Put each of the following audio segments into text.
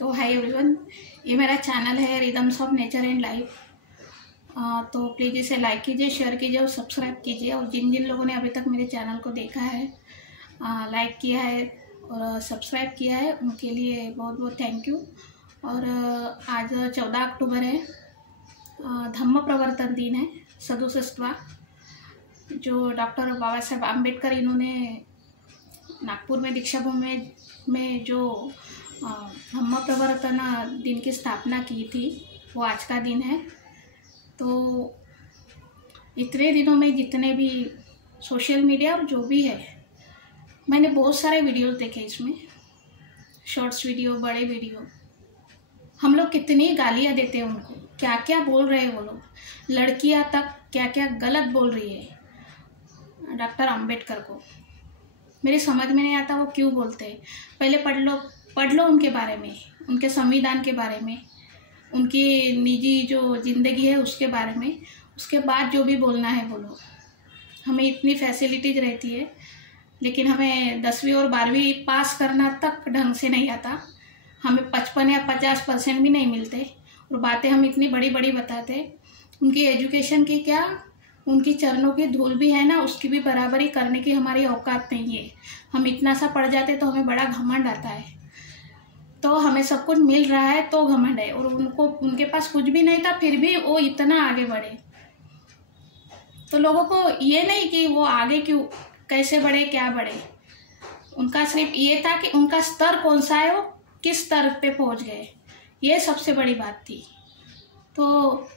तो hi everyone, ये मेरा चैनल है rhythms of nature and life. तो प्लीज़ इसे लाइक कीजिए, शेयर कीजिए और सब्सक्राइब कीजिए। और जिन जिन लोगों ने अभी तक मेरे चैनल को देखा है, लाइक किया है और सब्सक्राइब किया है, उनके लिए बहुत बहुत थैंक यू। और आज 14 अक्टूबर है, धम्म प्रवर्तन दिन है, सदुसष्टवा, जो डॉक्टर बाबा साहेब आम्बेडकर इन्होंने नागपुर में दीक्षा भूमि में जो धम्म प्रवर्तन दिन की स्थापना की थी, वो आज का दिन है। तो इतने दिनों में जितने भी सोशल मीडिया और जो भी है, मैंने बहुत सारे वीडियोस देखे, इसमें शॉर्ट्स वीडियो, बड़े वीडियो। हम लोग कितनी गालियाँ देते हैं उनको, क्या क्या बोल रहे हैं वो लोग, लड़कियाँ तक क्या क्या गलत बोल रही है डॉक्टर आम्बेडकर को। मेरी समझ में नहीं आता वो क्यों बोलते हैं। पहले पढ़ लो उनके बारे में, उनके संविधान के बारे में, उनकी निजी जो ज़िंदगी है उसके बारे में, उसके बाद जो भी बोलना है बोलो। हमें इतनी फैसिलिटीज रहती है, लेकिन हमें 10वीं और 12वीं पास करना तक ढंग से नहीं आता। हमें 55 या 50% भी नहीं मिलते, और बातें हम इतनी बड़ी बड़ी बताते। उनकी एजुकेशन की क्या, उनकी चरणों की धूल भी है ना, उसकी भी बराबरी करने की हमारी औकात नहीं है। हम इतना सा पढ़ जाते तो हमें बड़ा घमंड आता है। तो हमें सब कुछ मिल रहा है तो घमंड है, और उनके पास कुछ भी नहीं था, फिर भी वो इतना आगे बढ़े। तो लोगों को ये नहीं कि वो आगे क्यों, कैसे बढ़े, क्या बढ़े, उनका सिर्फ ये था कि उनका स्तर कौन सा है, वो किस स्तर पे पहुंच गए, ये सबसे बड़ी बात थी। तो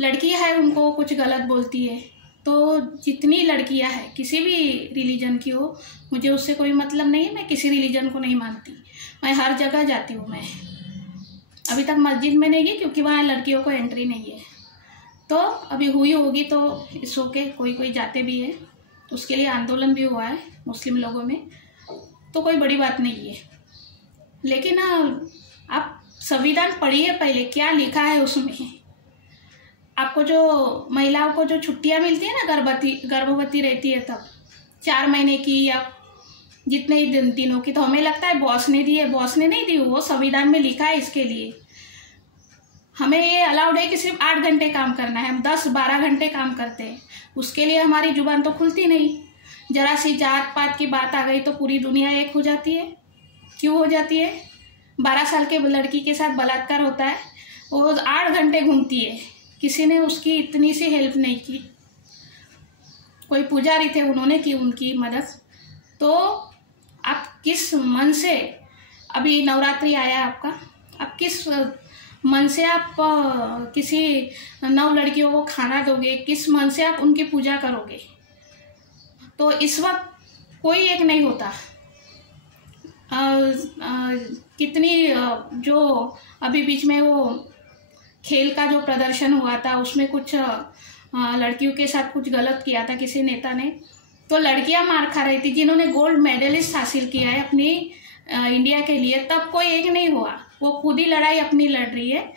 लड़कियां है, उनको कुछ गलत बोलती है, तो जितनी लड़कियां हैं, किसी भी रिलीजन की हो, मुझे उससे कोई मतलब नहीं है। मैं किसी रिलीजन को नहीं मानती, मैं हर जगह जाती हूँ। मैं अभी तक मस्जिद में नहीं गई, क्योंकि वहाँ लड़कियों को एंट्री नहीं है। तो अभी हुई होगी तो इस के कोई जाते भी है, उसके लिए आंदोलन भी हुआ है मुस्लिम लोगों में, तो कोई बड़ी बात नहीं है। लेकिन आप संविधान पढ़िए पहले, क्या लिखा है उसमें। आपको जो महिलाओं को जो छुट्टियां मिलती है ना, गर्भवती रहती है तब 4 महीने की या जितने ही दिनों की, तो हमें लगता है बॉस ने दी है। बॉस ने नहीं दी, वो संविधान में लिखा है। इसके लिए हमें ये अलाउड है कि सिर्फ 8 घंटे काम करना है। हम 10-12 घंटे काम करते हैं, उसके लिए हमारी जुबान तो खुलती नहीं। जरा सी जात पात की बात आ गई तो पूरी दुनिया एक हो जाती है। क्यों हो जाती है? 12 साल के लड़की के साथ बलात्कार होता है, वो 8 घंटे घूमती है, किसी ने उसकी इतनी सी हेल्प नहीं की। कोई पुजारी थे, उन्होंने की उनकी मदद। तो आप किस मन से, अभी नवरात्रि आया आपका, आप किस मन से आप किसी 9 लड़कियों को खाना दोगे, किस मन से आप उनकी पूजा करोगे। तो इस वक्त कोई एक नहीं होता। कितनी जो अभी बीच में वो खेल का जो प्रदर्शन हुआ था, उसमें कुछ लड़कियों के साथ कुछ गलत किया था किसी नेता ने, तो लड़कियां मार खा रही थी। जिन्होंने गोल्ड मेडलिस्ट हासिल किया है अपनी इंडिया के लिए, तब कोई एक नहीं हुआ। वो खुद ही लड़ाई अपनी लड़ रही है।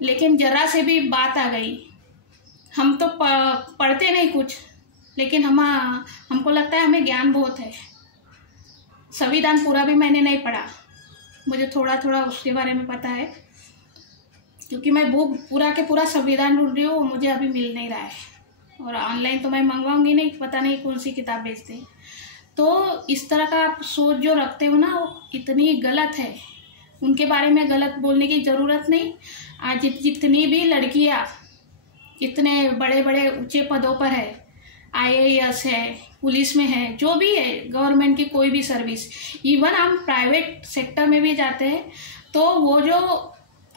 लेकिन जरा से भी बात आ गई, हम तो पढ़ते नहीं कुछ, लेकिन हमको लगता है हमें ज्ञान बहुत है। संविधान पूरा भी मैंने नहीं पढ़ा, मुझे थोड़ा थोड़ा उसके बारे में पता है, क्योंकि मैं बुक पूरा के पूरा संविधान ढूंढ रही हूँ, मुझे अभी मिल नहीं रहा है। और ऑनलाइन तो मैं मंगवाऊंगी नहीं, पता नहीं कौन सी किताब बेचते हैं। तो इस तरह का आप सोच जो रखते हो ना, वो इतनी गलत है। उनके बारे में गलत बोलने की ज़रूरत नहीं। आज जितनी भी लड़कियाँ इतने बड़े बड़े ऊंचे पदों पर है, IAS है, पुलिस में है, जो भी है, गवर्नमेंट की कोई भी सर्विस, इवन हम प्राइवेट सेक्टर में भी जाते हैं, तो वो जो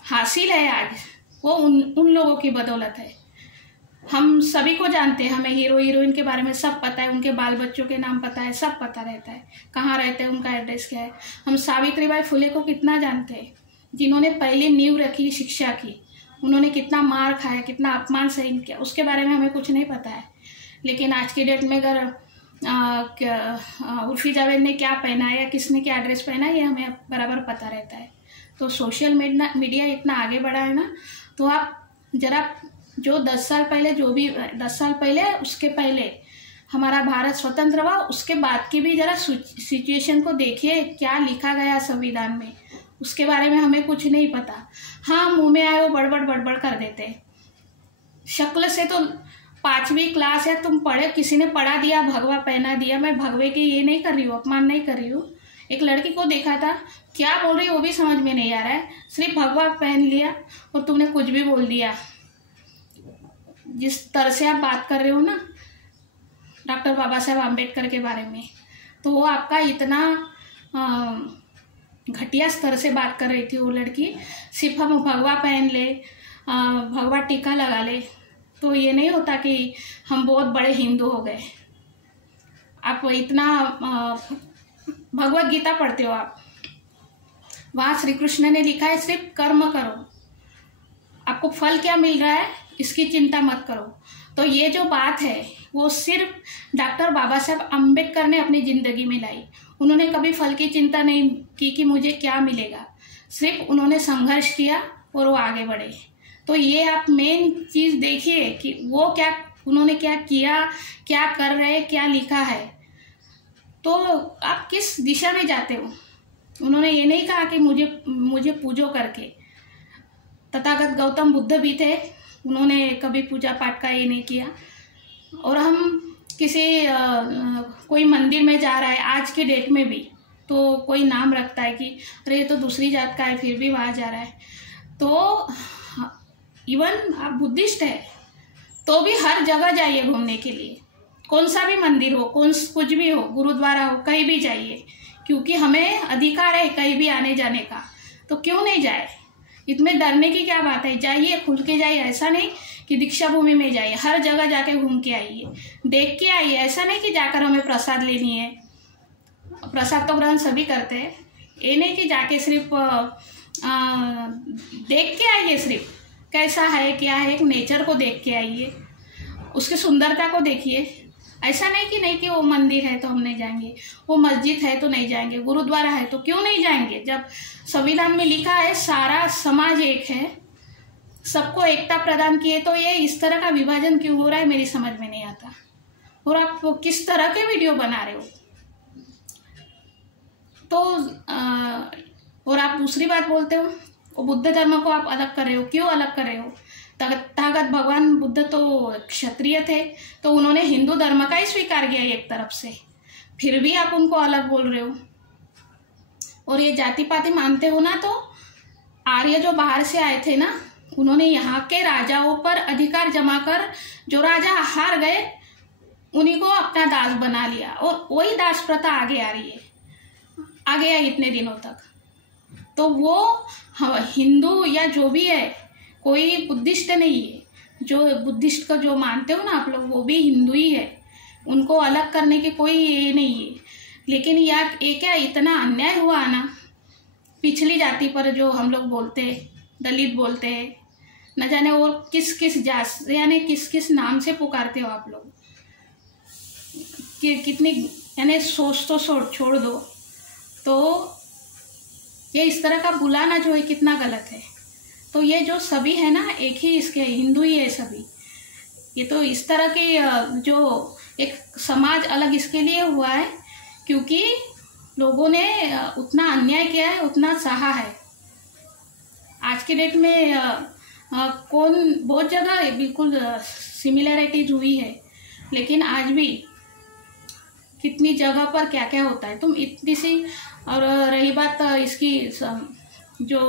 हासिल है आज, वो उन लोगों की बदौलत है। हम सभी को जानते हैं, हमें हीरो हीरोइन के बारे में सब पता है, उनके बाल बच्चों के नाम पता है, सब पता रहता है, कहाँ रहते हैं, उनका एड्रेस क्या है। हम सावित्रीबाई फुले को कितना जानते हैं, जिन्होंने पहली नींव रखी शिक्षा की। उन्होंने कितना मार खाया, कितना अपमान सहन किया, उसके बारे में हमें कुछ नहीं पता है। लेकिन आज के डेट में अगर उर्फी जावेद ने क्या पहना है या किसने क्या एड्रेस पहना है, ये हमें बराबर पता रहता है। तो सोशल मीडिया इतना आगे बढ़ा है ना, तो आप जरा जो 10 साल पहले, जो भी 10 साल पहले, उसके पहले हमारा भारत स्वतंत्र हुआ, उसके बाद की भी जरा सिचुएशन को देखिए, क्या लिखा गया संविधान में, उसके बारे में हमें कुछ नहीं पता। हाँ, मुंह में आए वो बड़बड़ बड़बड़ कर देते। शक्ल से तो 5वीं क्लास है, तुम पढ़े, किसी ने पढ़ा दिया, भगवा पहना दिया। मैं भगवे की ये नहीं कर रही हूँ, अपमान नहीं कर रही हूँ। एक लड़की को देखा था, क्या बोल रही है वो भी समझ में नहीं आ रहा है, सिर्फ भगवा पहन लिया और तुमने कुछ भी बोल दिया। जिस तरह से आप बात कर रहे हो ना डॉक्टर बाबा साहेब आम्बेडकर के बारे में, तो वो आपका इतना घटिया स्तर से बात कर रही थी वो लड़की। सिर्फ हम भगवा पहन ले, भगवा टीका लगा ले, तो ये नहीं होता कि हम बहुत बड़े हिंदू हो गए। आप इतना भगवत गीता पढ़ते हो आप, वहाँ श्री कृष्ण ने लिखा है सिर्फ कर्म करो, आपको फल क्या मिल रहा है इसकी चिंता मत करो। तो ये जो बात है वो सिर्फ डॉक्टर बाबा साहेब अम्बेडकर ने अपनी ज़िंदगी में लाई। उन्होंने कभी फल की चिंता नहीं की कि मुझे क्या मिलेगा, सिर्फ उन्होंने संघर्ष किया और वो आगे बढ़े। तो ये आप मेन चीज़ देखिए कि वो क्या, उन्होंने क्या किया, क्या कर रहे, क्या लिखा है, तो आप किस दिशा में जाते हो। उन्होंने ये नहीं कहा कि मुझे पूजो करके। तथागत गौतम बुद्ध भी थे, उन्होंने कभी पूजा पाठ का ये नहीं किया। और हम किसी कोई मंदिर में जा रहा है आज के डेट में भी, तो कोई नाम रखता है कि अरे ये तो दूसरी जात का है, फिर भी वहाँ जा रहा है। तो इवन आप बुद्धिस्ट है तो भी हर जगह जाइए घूमने के लिए, कौन सा भी मंदिर हो, कुछ भी हो, गुरुद्वारा हो, कहीं भी जाइए, क्योंकि हमें अधिकार है कहीं भी आने जाने का। तो क्यों नहीं जाए, इसमें डरने की क्या बात है। जाइए, खुल के जाइए। ऐसा नहीं कि दीक्षा भूमि में जाइए, हर जगह जाके घूम के आइए, देख के आइए। ऐसा नहीं कि जाकर हमें प्रसाद लेनी है, प्रसाद तो ग्रहण सभी करते हैं। ये नहीं कि जाके सिर्फ देख के आइए, सिर्फ कैसा है क्या है, एक नेचर को देख के आइए, उसकी सुंदरता को देखिए। ऐसा नहीं कि वो मंदिर है तो हम नहीं जाएंगे, वो मस्जिद है तो नहीं जाएंगे, गुरुद्वारा है तो क्यों नहीं जाएंगे। जब संविधान में लिखा है सारा समाज एक है, सबको एकता प्रदान की है, तो ये इस तरह का विभाजन क्यों हो रहा है मेरी समझ में नहीं आता। और आप किस तरह के वीडियो बना रहे हो। तो और आप दूसरी बात बोलते हो, वो बुद्ध धर्म को आप अलग कर रहे हो। क्यों अलग कर रहे हो। तथागत भगवान बुद्ध तो क्षत्रिय थे, तो उन्होंने हिंदू धर्म का ही स्वीकार किया एक तरफ से, फिर भी आप उनको अलग बोल रहे हो। और ये जाति पाति मानते हो ना, तो आर्य जो बाहर से आए थे ना, उन्होंने यहाँ के राजाओं पर अधिकार जमा कर, जो राजा हार गए उन्हीं को अपना दास बना लिया, और वही दास प्रथा आगे आ रही है, आगे आई इतने दिनों तक। तो वो हिंदू या जो भी है, कोई बुद्धिस्ट नहीं है। जो बुद्धिस्ट को जो मानते हो ना आप लोग, वो भी हिंदू ही है, उनको अलग करने की कोई ये नहीं है। लेकिन ये क्या इतना अन्याय हुआ ना पिछली जाति पर, जो हम लोग बोलते हैं दलित बोलते हैं, न जाने और किस किस जात यानी किस किस नाम से पुकारते हो आप लोग, कि कितनी यानी सोच तो छोड़ दो। तो ये इस तरह का बुलाना जो है कितना गलत है। तो ये जो सभी है ना, एक ही इसके हिंदू ही है सभी। ये तो इस तरह के जो एक समाज अलग इसके लिए हुआ है क्योंकि लोगों ने उतना अन्याय किया है, उतना सहा है। आज के डेट में बहुत जगह बिल्कुल सिमिलरिटीज हुई है, लेकिन आज भी कितनी जगह पर क्या क्या होता है। तुम इतनी सी, और रही बात इसकी जो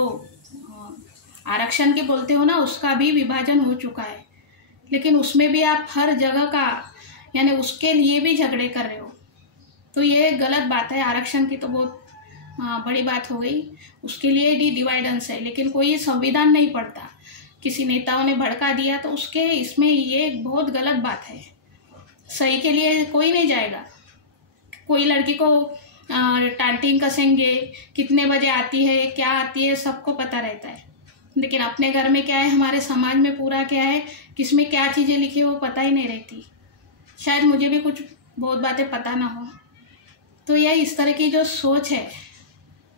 आरक्षण के बोलते हो ना, उसका भी विभाजन हो चुका है, लेकिन उसमें भी आप हर जगह का यानी उसके लिए भी झगड़े कर रहे हो, तो ये गलत बात है। आरक्षण की तो बहुत बड़ी बात हो गई, उसके लिए भी डिवाइडेंस है, लेकिन कोई संविधान नहीं पढ़ता। किसी नेताओं ने भड़का दिया तो उसके इसमें ये बहुत गलत बात है। सही के लिए कोई नहीं जाएगा। कोई लड़की को टांटिंग कसेंगे, कितने बजे आती है, क्या आती है, सबको पता रहता है, लेकिन अपने घर में क्या है, हमारे समाज में पूरा क्या है, किसमें क्या चीज़ें लिखी वो पता ही नहीं रहती। शायद मुझे भी कुछ बहुत बातें पता ना हो। तो यह इस तरह की जो सोच है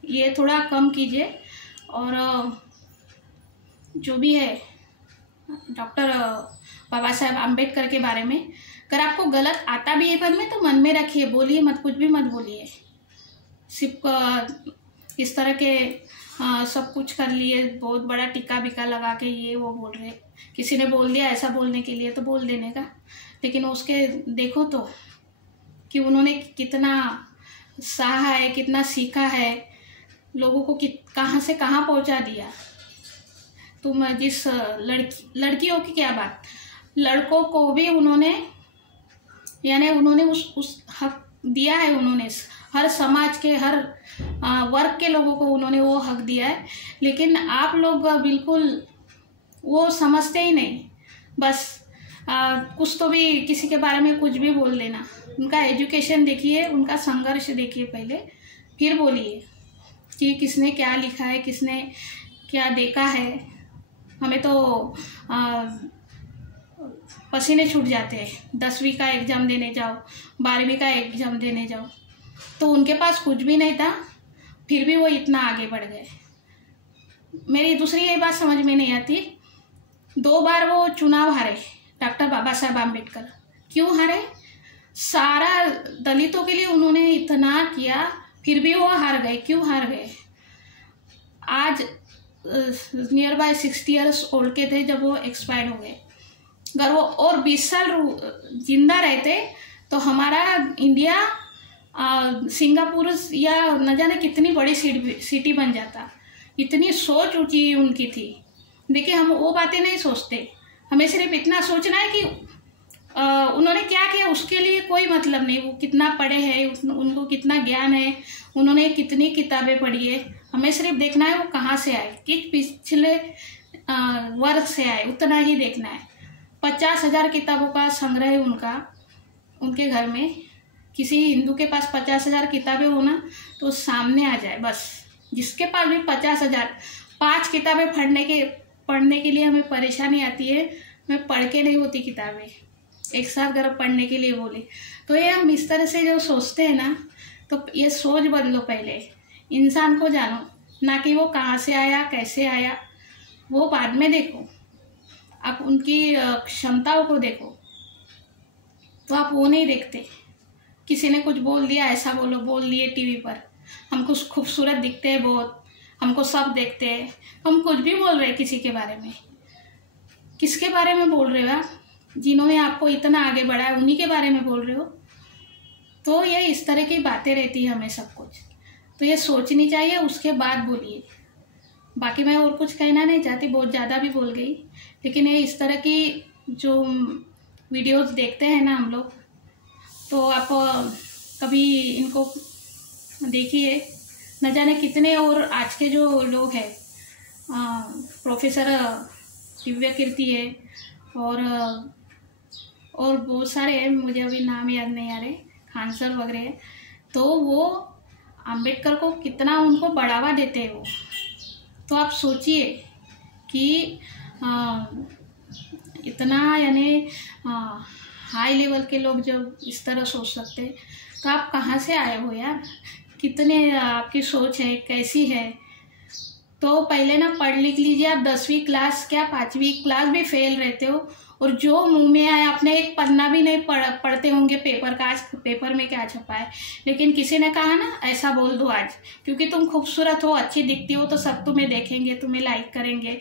ये थोड़ा कम कीजिए। और जो भी है डॉक्टर बाबा साहेब आम्बेडकर के बारे में, अगर आपको गलत आता भी है मन में तो मन में रखिए, बोलिए मत, कुछ भी मत बोलिए। सिर्फ इस तरह के सब कुछ कर लिए, बहुत बड़ा टिक्का बिका लगा के ये वो बोल रहे। किसी ने बोल दिया ऐसा बोलने के लिए तो बोल देने का, लेकिन उसके देखो तो कि उन्होंने कितना सहा है, कितना सीखा है, लोगों को कहाँ से कहाँ पहुँचा दिया। तुम जिस लड़कियों की क्या बात, लड़कों को भी उन्होंने, यानी उन्होंने उस हक दिया है। उन्होंने हर समाज के हर वर्ग के लोगों को उन्होंने वो हक दिया है, लेकिन आप लोग बिल्कुल वो समझते ही नहीं। बस कुछ तो भी किसी के बारे में कुछ भी बोल देना। उनका एजुकेशन देखिए, उनका संघर्ष देखिए पहले, फिर बोलिए कि किसने क्या लिखा है, किसने क्या देखा है। हमें तो पसीने छूट जाते हैं। 10वीं का एग्ज़ाम देने जाओ, 12वीं का एग्ज़ाम देने जाओ, तो उनके पास कुछ भी नहीं था, फिर भी वो इतना आगे बढ़ गए। मेरी दूसरी ये बात समझ में नहीं आती, 2 बार वो चुनाव हारे, डॉक्टर बाबा साहब आम्बेडकर। क्यों हारे? सारा दलितों के लिए उन्होंने इतना किया, फिर भी वो हार गए। क्यों हार गए? आज नियर बाय 60 ईयर्स ओल्ड के थे जब वो एक्सपायर्ड हो गए। अगर वो और 20 साल जिंदा रहते तो हमारा इंडिया सिंगापुर या न जाने कितनी बड़ी सिटी बन जाता। इतनी सोच ऊंची उनकी थी। देखिए, हम वो बातें नहीं सोचते, हमें सिर्फ इतना सोचना है कि उन्होंने क्या किया, उसके लिए कोई मतलब नहीं। वो कितना पढ़े हैं, उनको कितना ज्ञान है, उन्होंने कितनी किताबें पढ़ी है, हमें सिर्फ देखना है वो कहाँ से आए, किस पिछले वर्ग से आए, उतना ही देखना है। 50,000 किताबों का संग्रह है उनका, उनके घर में। किसी हिंदू के पास 50,000 किताबें हो ना तो सामने आ जाए। बस जिसके पास भी 50,000, 5 किताबें पढ़ने के लिए हमें परेशानी आती है। मैं पढ़ के नहीं होती किताबें, एक साथ अगर पढ़ने के लिए बोले तो ये हम इस तरह से जो सोचते हैं ना, तो ये सोच बदलो। पहले इंसान को जानो, ना कि वो कहाँ से आया, कैसे आया, वो बाद में देखो। आप उनकी क्षमताओं को देखो, तो आप वो नहीं देखते। किसी ने कुछ बोल दिया, ऐसा बोल दिए टीवी पर, हमको खूबसूरत दिखते हैं बहुत, हमको सब देखते हैं, हम कुछ भी बोल रहे हैं किसी के बारे में। किसके बारे में बोल रहे हो आप? जिन्होंने आपको इतना आगे बढ़ाया उन्हीं के बारे में बोल रहे हो। तो ये इस तरह की बातें रहती है हमें सब कुछ, तो ये सोचनी चाहिए, उसके बाद बोलिए। बाकी मैं और कुछ कहना नहीं चाहती, बहुत ज़्यादा भी बोल गई। लेकिन ये इस तरह की जो वीडियोस देखते हैं ना हम लोग, तो आप कभी इनको देखिए। न जाने कितने और आज के जो लोग हैं, प्रोफेसर दिव्या कीर्ति है और बहुत सारे हैं, मुझे अभी नाम याद नहीं आ रहे, खान सर वगैरह, तो वो अंबेडकर को कितना उनको बढ़ावा देते हैं वो। तो आप सोचिए कि इतना यानी हाई लेवल के लोग जब इस तरह सोच सकते हैं, तो आप कहाँ से आए हो यार? कितने आपकी सोच है, कैसी है? तो पहले ना पढ़ लिख लीजिए। आप 10वीं क्लास क्या 5वीं क्लास भी फेल रहते हो, और जो मुंह में आए, आपने एक पन्ना भी नहीं पढ़ते होंगे पेपर का, आज पेपर में क्या छपा है, लेकिन किसी ने कहा ना ऐसा बोल दो आज, क्योंकि तुम खूबसूरत हो, अच्छी दिखती हो, तो सब तुम्हें देखेंगे, तुम्हें लाइक करेंगे,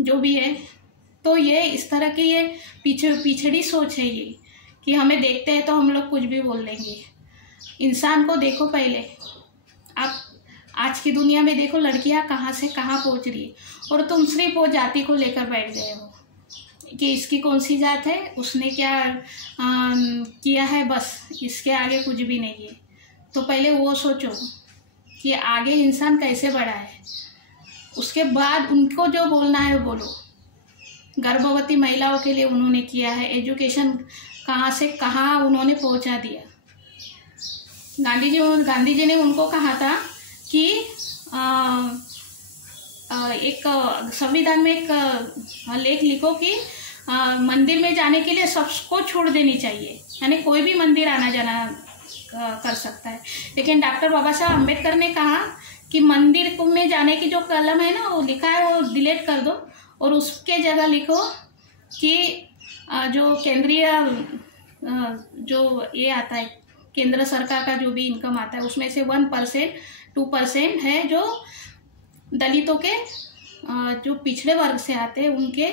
जो भी है। तो ये इस तरह की ये पिछड़ी सोच है ये, कि हमें देखते हैं तो हम लोग कुछ भी बोल देंगे। इंसान को देखो पहले। आप आज की दुनिया में देखो, लड़कियां कहाँ से कहाँ पहुँच रही है, और तुम सिर्फ वो जाति को लेकर बैठ गए हो कि इसकी कौन सी जात है, उसने क्या किया है, बस इसके आगे कुछ भी नहीं है। तो पहले वो सोचो कि आगे इंसान कैसे बढ़ा है, उसके बाद उनको जो बोलना है बोलो। गर्भवती महिलाओं के लिए उन्होंने किया है, एजुकेशन कहाँ से कहाँ उन्होंने पहुँचा दिया। गांधी जी ने उनको कहा था कि एक संविधान में एक लेख लिखो कि मंदिर में जाने के लिए सबको छूट देनी चाहिए, यानी कोई भी मंदिर आना जाना कर सकता है। लेकिन डॉक्टर बाबा साहब अम्बेडकर ने कहा कि मंदिर में जाने की जो कलम है ना, वो लिखा है वो डिलीट कर दो, और उसके जगह लिखो कि जो केंद्रीय जो ये आता है, केंद्र सरकार का जो भी इनकम आता है उसमें से 1% 2% है जो दलितों के जो पिछड़े वर्ग से आते हैं उनके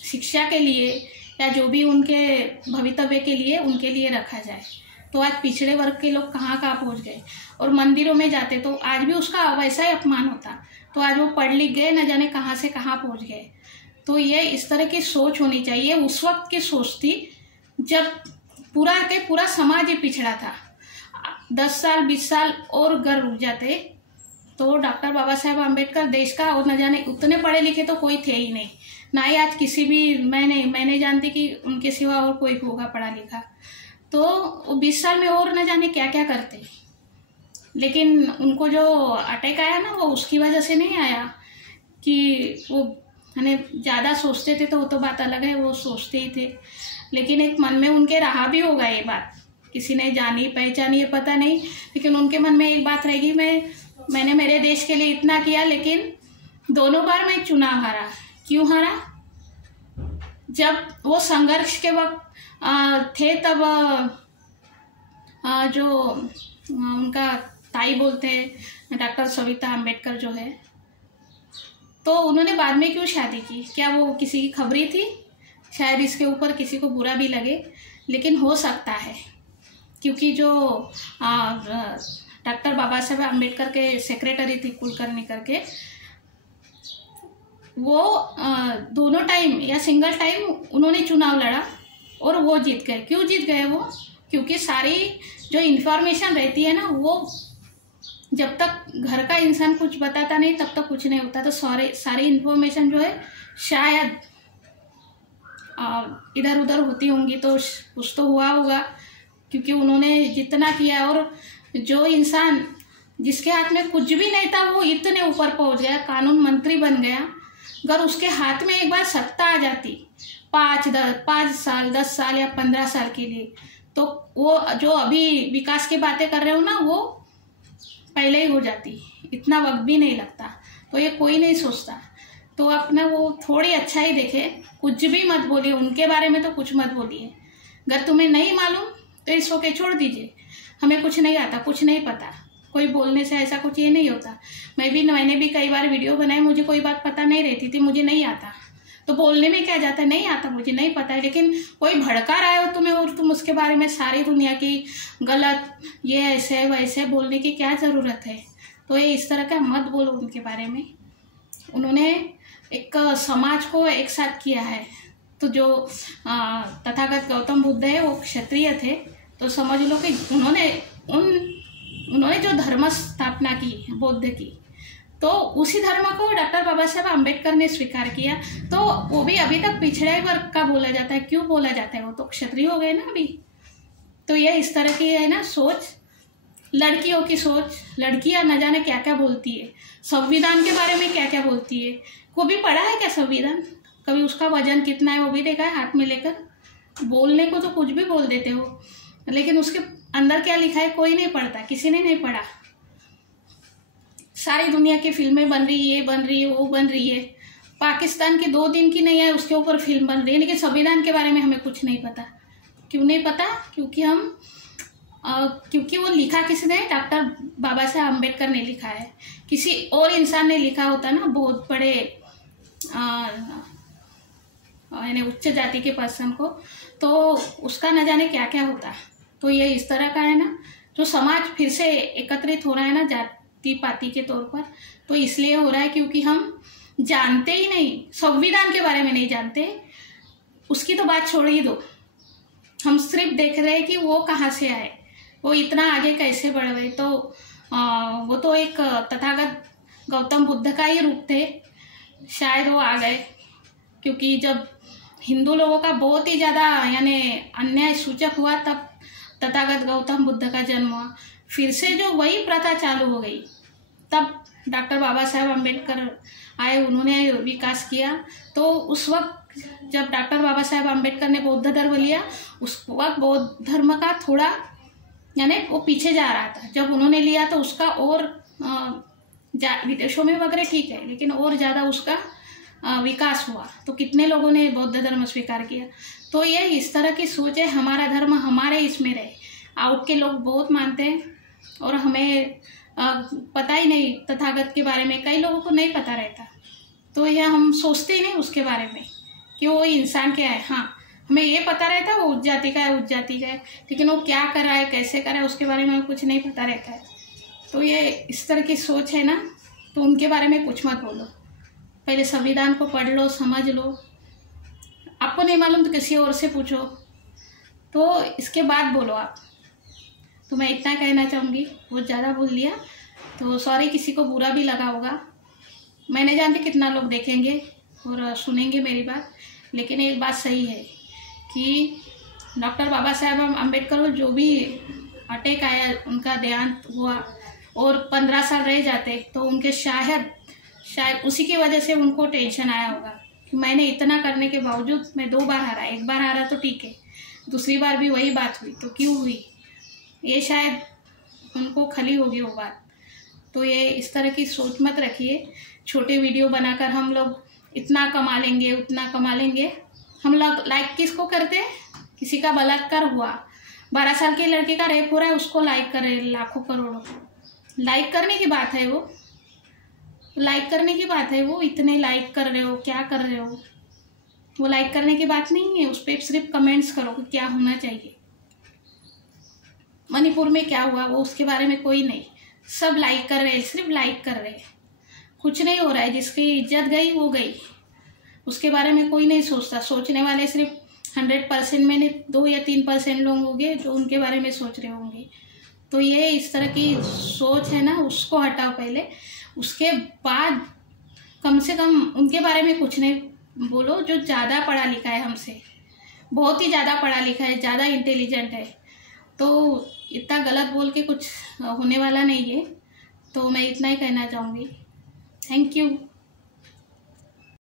शिक्षा के लिए या जो भी उनके भवितव्य के लिए उनके लिए रखा जाए। तो आज पिछड़े वर्ग के लोग कहाँ कहाँ पहुँच गए, और मंदिरों में जाते तो आज भी उसका वैसा ही अपमान होता। तो आज वो पढ़ लिख गए, न जाने कहाँ से कहाँ पहुँच गए। तो ये इस तरह की सोच होनी चाहिए। उस वक्त की सोच थी जब पूरा के पूरा समाज ही पिछड़ा था। 10 साल 20 साल और घर रुक जाते तो डॉक्टर बाबा साहेब आम्बेडकर देश का, और न जाने उतने पढ़े लिखे तो कोई थे ही नहीं, ना ही आज किसी भी मैं नहीं जानती कि उनके सिवा और कोई होगा पढ़ा लिखा। तो 20 साल में और न जाने क्या क्या करते। लेकिन उनको जो अटैक आया ना वो उसकी वजह से नहीं आया कि वो यानी ज़्यादा सोचते थे, तो वो तो बात अलग है, वो सोचते ही थे। लेकिन एक मन में उनके रहा भी होगा ये बात, किसी ने जानी पहचानी ये पता नहीं, लेकिन उनके मन में एक बात रहेगी, मैंने मेरे देश के लिए इतना किया, लेकिन दोनों बार मैं चुनाव हारा। क्यों हारा? जब वो संघर्ष के वक्त थे तब जो उनका ताई बोलते हैं डॉक्टर सविता अम्बेडकर जो है, तो उन्होंने बाद में क्यों शादी की? क्या वो किसी की खबरी थी? शायद इसके ऊपर किसी को बुरा भी लगे, लेकिन हो सकता है क्योंकि जो डॉक्टर बाबा साहेब अम्बेडकर के सेक्रेटरी थी कुलकर्णी करके, वो दोनों टाइम या सिंगल टाइम उन्होंने चुनाव लड़ा और वो जीत गए। क्यों जीत गए वो? क्योंकि सारी जो इन्फॉर्मेशन रहती है ना, वो जब तक घर का इंसान कुछ बताता नहीं तब तक कुछ नहीं होता। तो सारी इन्फॉर्मेशन जो है शायद इधर उधर होती होंगी, तो कुछ तो हुआ होगा, क्योंकि उन्होंने जितना किया, और जो इंसान जिसके हाथ में कुछ भी नहीं था वो इतने ऊपर पहुंच गया, कानून मंत्री बन गया। अगर उसके हाथ में एक बार सत्ता आ जाती 5 साल 10 साल या 15 साल के लिए, तो वो जो अभी विकास की बातें कर रहे हो ना, वो पहले ही हो जाती, इतना वक्त भी नहीं लगता। तो ये कोई नहीं सोचता। तो अपना वो थोड़ी अच्छा ही देखे, कुछ भी मत बोलिए उनके बारे में, तो कुछ मत बोलिए। अगर तुम्हें नहीं मालूम तो इसको के छोड़ दीजिए, हमें कुछ नहीं आता, कुछ नहीं पता। कोई बोलने से ऐसा कुछ ये नहीं होता। मैंने भी कई बार वीडियो बनाए, मुझे कोई बात पता नहीं रहती थी, मुझे नहीं आता, तो बोलने में क्या जाता है, नहीं आता, मुझे नहीं पता है। लेकिन कोई भड़का रहा हो तुम्हें और तुम उसके बारे में सारी दुनिया की गलत ये ऐसे वैसे बोलने की क्या ज़रूरत है? तो ये इस तरह का मत बोलो उनके बारे में। उन्होंने एक समाज को एक साथ किया है। तो जो तथागत गौतम बुद्ध है वो क्षत्रिय थे, तो समझ लो कि उन्होंने जो धर्म स्थापना की बौद्ध की, तो उसी धर्म को डॉक्टर बाबा साहेब अम्बेडकर ने स्वीकार किया। तो वो भी अभी तक पिछड़े वर्ग का बोला जाता है। क्यों बोला जाता है? वो तो क्षत्रिय हो गए ना अभी। तो ये इस तरह की है ना सोच, लड़कियों की सोच। लड़कियां न जाने क्या क्या बोलती है, संविधान के बारे में क्या क्या बोलती है। को भी पढ़ा है क्या संविधान? कभी उसका वजन कितना है वो भी देखा है हाथ में लेकर? बोलने को तो कुछ भी बोल देते हो, लेकिन उसके अंदर क्या लिखा है कोई नहीं पढ़ता, किसी ने नहीं पढ़ा। सारी दुनिया की फिल्में बन रही है, ये बन रही है, वो बन रही है। पाकिस्तान की 2 दिन की नहीं है उसके ऊपर फिल्म बन रही है, लेकिन संविधान के बारे में हमें कुछ नहीं पता। क्यों नहीं पता? क्योंकि वो लिखा किसने? डॉक्टर बाबा साहेब अम्बेडकर ने लिखा है। किसी और इंसान ने लिखा होता ना, बहुत बड़े यानी उच्च जाति के पर्सन को, तो उसका न जाने क्या क्या होता। तो ये इस तरह का है ना, जो समाज फिर से एकत्रित हो रहा है ना जाति पाति के तौर पर, तो इसलिए हो रहा है क्योंकि हम जानते ही नहीं, संविधान के बारे में नहीं जानते। उसकी तो बात छोड़ ही दो, हम सिर्फ देख रहे हैं कि वो कहाँ से आए, वो इतना आगे कैसे बढ़ गए। तो वो तो एक तथागत गौतम बुद्ध का ही रूप थे, शायद वो आ गए क्योंकि जब हिंदू लोगों का बहुत ही ज़्यादा यानी अन्याय सूचक हुआ, तब तथागत गौतम बुद्ध का जन्म हुआ। फिर से जो वही प्रथा चालू हो गई, तब डॉक्टर बाबा साहेब अम्बेडकर आए, उन्होंने विकास किया। तो उस वक्त जब डॉक्टर बाबा साहेब अम्बेडकर ने बौद्ध धर्म लिया, उस वक्त बौद्ध धर्म का थोड़ा यानी वो पीछे जा रहा था। जब उन्होंने लिया तो उसका और विदेशों में वगैरह ठीक है, लेकिन और ज़्यादा उसका विकास हुआ। तो कितने लोगों ने बौद्ध धर्म स्वीकार किया। तो ये इस तरह की सोच है, हमारा धर्म हमारे इसमें रहे, आउट के लोग बहुत मानते हैं और हमें पता ही नहीं तथागत के बारे में, कई लोगों को नहीं पता रहता, तो यह हम सोचते ही नहीं उसके बारे में कि वो इंसान क्या है। हाँ, हमें ये पता रहता है वो उच्च जाति का है, उच्च जाति का है, लेकिन वो क्या कर रहा है, कैसे कर रहा है, उसके बारे में हमें कुछ नहीं पता रहता है। तो ये इस तरह की सोच है ना, तो उनके बारे में कुछ मत बोलो। पहले संविधान को पढ़ लो, समझ लो, आपको नहीं मालूम तो किसी और से पूछो, तो इसके बाद बोलो आप। तो मैं इतना कहना चाहूँगी, बहुत ज़्यादा बोल दिया तो सॉरी, किसी को बुरा भी लगा होगा। मैं नहीं जानती कितना लोग देखेंगे और सुनेंगे मेरी बात, लेकिन एक बात सही है कि डॉक्टर बाबा साहेब अम्बेडकर जो भी अटैक आया, उनका देहांत हुआ और 15 साल रह जाते तो उनके शायद उसी की वजह से उनको टेंशन आया होगा कि मैंने इतना करने के बावजूद मैं 2 बार हारा, 1 बार हारा तो ठीक है, दूसरी बार भी वही बात हुई तो क्यों हुई, ये शायद उनको खली होगी वो बात। तो ये इस तरह की सोच मत रखिए। छोटे वीडियो बनाकर हम लोग इतना कमा लेंगे, उतना कमा लेंगे। हम लोग लाइक किसको करते हैं? किसी का बलात्कार हुआ, 12 साल के लड़के का रेप हो रहा है, उसको लाइक कर रहे लाखों करोड़ों। लाइक करने की बात है वो, लाइक करने की बात है वो, इतने लाइक कर रहे हो, क्या कर रहे हो? वो लाइक करने की बात नहीं है, उस पर सिर्फ कमेंट्स करो कि क्या होना चाहिए। मणिपुर में क्या हुआ वो उसके बारे में कोई नहीं, सब लाइक कर रहे हैं, सिर्फ लाइक कर रहे हैं, कुछ नहीं हो रहा है। जिसकी इज्जत गई वो गई, उसके बारे में कोई नहीं सोचता। सोचने वाले सिर्फ 100% में 2 या 3% लोग होंगे जो उनके बारे में सोच रहे होंगे। तो ये इस तरह की सोच है ना, उसको हटाओ पहले, उसके बाद कम से कम उनके बारे में कुछ नहीं बोलो जो ज़्यादा पढ़ा लिखा है हमसे, बहुत ही ज़्यादा पढ़ा लिखा है, ज़्यादा इंटेलिजेंट है। तो इतना गलत बोल के कुछ होने वाला नहीं है। तो मैं इतना ही कहना चाहूँगी। Thank you.